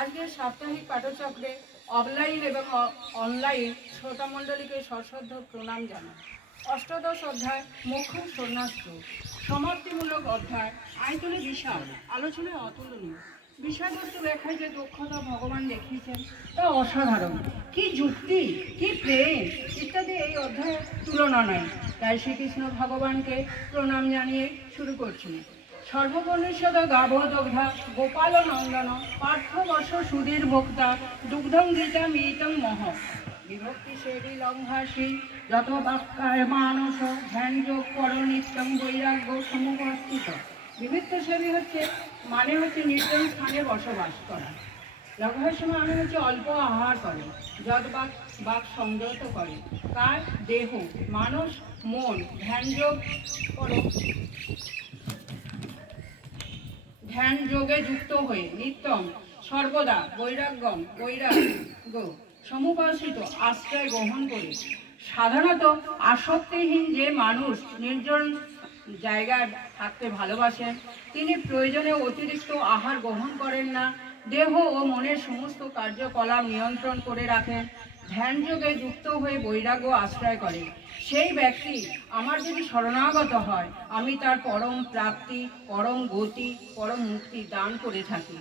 আজকের সাপ্তাহিক পাঠচক্রে অফলাইন এবং অনলাইন শ্রোতামণ্ডলীকে সশ্রদ্ধ প্রণাম জানাই। অষ্টাদশ অধ্যায়, মুখ্য সন্ন্যাস্য সমাপ্তিমূলক অধ্যায়, আয়তনে বিশাল, আলোচনায় অতুলনীয়। বিষয়বস্তু লেখায় যে দক্ষতা ভগবান দেখিয়েছেন, তা অসাধারণ। কি যুক্তি, কি প্রেম, ইত্যাদি এই অধ্যায়ের তুলনা নয়। তাই শ্রীকৃষ্ণ ভগবানকে প্রণাম জানিয়ে শুরু করছি। সর্বপরিষদ গাভ দগ্ধা গোপাল নন্দন পার্থবর্ষ সুধীর ভোক্তা, দুগ্ধং গীতা মিতং মহ। বিভক্তি সেবী লঙ্ঘাসী যত বাক্যায় মানস ধ্যান যোগ পর নিত্যং বৈরাগ্য সমুপস্থিত। বিভক্ত সেবী হচ্ছে মানে হচ্ছে নির্জন স্থানে বসবাস করা। লঘাস্য মানে হচ্ছে অল্প আহার করে যদ বাক বাক সংযত করে। কার দেহ মানুষ মন ধ্যান যোগ করো ধ্যান যোগে যুক্ত হয়ে নিত্যম, সর্বদা বৈরাগ্যম, বৈরাগ্য সমুপাসিত আশ্রয় গ্রহণ করে। সাধারণত আসক্তিহীন যে মানুষ নির্জন জায়গায় থাকতে ভালোবাসেন, তিনি প্রয়োজনে অতিরিক্ত আহার গ্রহণ করেন না। দেহ ও মনের সমস্ত কার্যকলাপ নিয়ন্ত্রণ করে রাখেন। ধ্যান যোগে যুক্ত হয়ে বৈরাগ্য আশ্রয় করে। সেই ব্যক্তি আমার যদি শরণাগত হয়, আমি তার পরম প্রাপ্তি, পরম গতি, পরম মুক্তি দান করে থাকি।